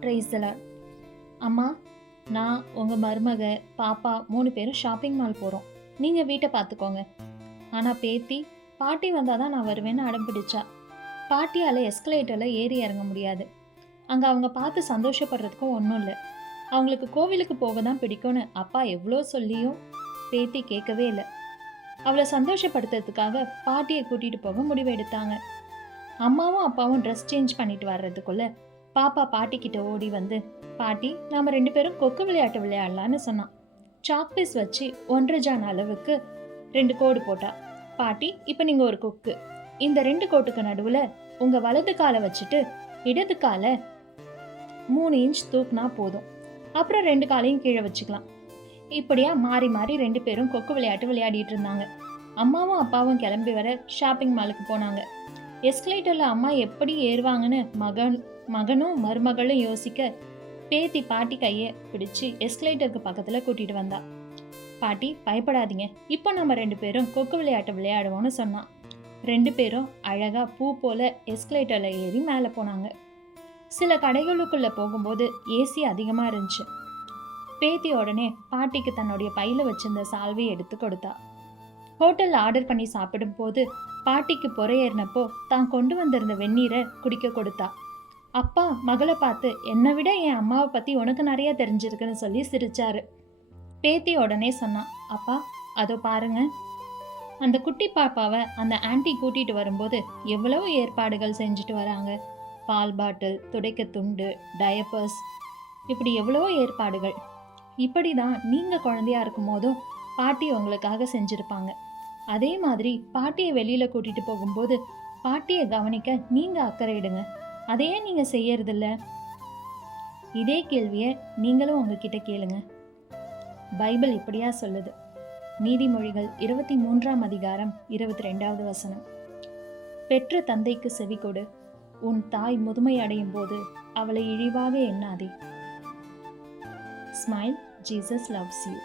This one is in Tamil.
Praise the Lord. அம்மா, நான் உங்கள் மருமக பாப்பா 3 பேரும் ஷாப்பிங் மால் போகிறோம். நீங்கள் வீட்டை பார்த்துக்கோங்க. ஆனால் பேத்தி பாட்டி வந்தால் தான் நான் வருவேன்னு அடம் பிடிச்சா. பாட்டியால் எஸ்கலேட்டரில் ஏறி இறங்க முடியாது. அங்கே அவங்க பார்த்து சந்தோஷப்படுறதுக்கும் ஒன்றும் இல்லை. அவங்களுக்கு கோவிலுக்கு போக தான் பிடிக்கும்னு அப்பா எவ்வளோ சொல்லியும் பேத்தி கேட்கவே இல்லை. அவளை சந்தோஷப்படுத்துறதுக்காக பாட்டியை கூட்டிகிட்டு போக முடிவு எடுத்தாங்க. அம்மாவும் அப்பாவும் ட்ரெஸ் சேஞ்ச் பண்ணிட்டு வர்றதுக்குள்ள பாப்பா பாட்டிக்கிட்ட ஓடி வந்து, பாட்டி நாம் 2 பேரும் கொக்கு விளையாட்டு விளையாடலான்னு சொன்னான். சாக் பீஸ் வச்சு 1.5 ஜான் அளவுக்கு 2 கோடு போட்டா. பாட்டி, இப்போ நீங்கள் ஒரு கொக்கு. இந்த 2 கோட்டுக்கு நடுவில் உங்கள் வலது காலை வச்சுட்டு இடது காலை 3 இன்ச் தூக்குனா போதும். அப்புறம் 2 காலையும் கீழே வச்சுக்கலாம். இப்படியா மாறி மாறி 2 பேரும் கொக்கு விளையாட்டு விளையாடிட்டு இருந்தாங்க. அம்மாவும் அப்பாவும் கிளம்பி வர ஷாப்பிங் மாலுக்கு போனாங்க. எஸ்கலேட்டரில் அம்மா எப்படி ஏறுவாங்கன்னு மகனும் மருமகளும் யோசிக்க பேத்தி பாட்டி கையை பிடிச்சு எஸ்கலேட்டருக்கு பக்கத்தில் கூட்டிகிட்டு வந்தா. பாட்டி, பயப்படாதீங்க, இப்போ நம்ம 2 பேரும் கொக்கு விளையாட்டு விளையாடுவோம்னு சொன்னான். 2 பேரும் அழகாக பூ போல் எஸ்கலேட்டரில் ஏறி மேலே போனாங்க. சில கடைகளுக்குள்ளே போகும்போது ஏசி அதிகமாக இருந்துச்சு. பேத்தி உடனே பாட்டிக்கு தன்னுடைய பையில் வச்சிருந்த சால்வையை எடுத்து கொடுத்தா. ஹோட்டலில் ஆர்டர் பண்ணி சாப்பிடும்போது பாட்டிக்கு பொறையேறினப்போ தான் கொண்டு வந்திருந்த வெந்நீரை குடிக்க கொடுத்தா. அப்பா மகளை பார்த்து, என்னை விட என் அம்மாவை பற்றி உனக்கு நிறைய தெரிஞ்சிருக்குன்னு சொல்லி சிரிச்சாரு. பேத்தி உடனே சொன்னான், அப்பா அதோ பாருங்க, அந்த குட்டி பாப்பாவை அந்த ஆன்ட்டி கூட்டிகிட்டு வரும்போது எவ்வளவு ஏற்பாடுகள் செஞ்சுட்டு வராங்க. பால் பாட்டில், துடைக்க துண்டு, டயப்பர்ஸ், இப்படி எவ்வளவோ ஏற்பாடுகள். இப்படி தான் நீங்கள் குழந்தையா இருக்கும் போதும் பாட்டி உங்களுக்காக செஞ்சுருப்பாங்க. அதே மாதிரி பாட்டியை வெளியில் கூட்டிகிட்டு போகும்போது பாட்டியை கவனிக்க நீங்கள் அக்கறையிடுங்க. அதையே நீங்கள் செய்யறதில்ல? இதே கேள்வியை நீங்களும் உங்ககிட்ட கேளுங்க. பைபிள் இப்படியா சொல்லுது. நீதிமொழிகள் 23ஆம் அதிகாரம் 22வது வசனம். பெற்ற தந்தைக்கு செவி கொடு, உன் தாய் முதுமை அடையும் போது அவளை இழிவாக எண்ணாதே. Smile, Jesus loves you.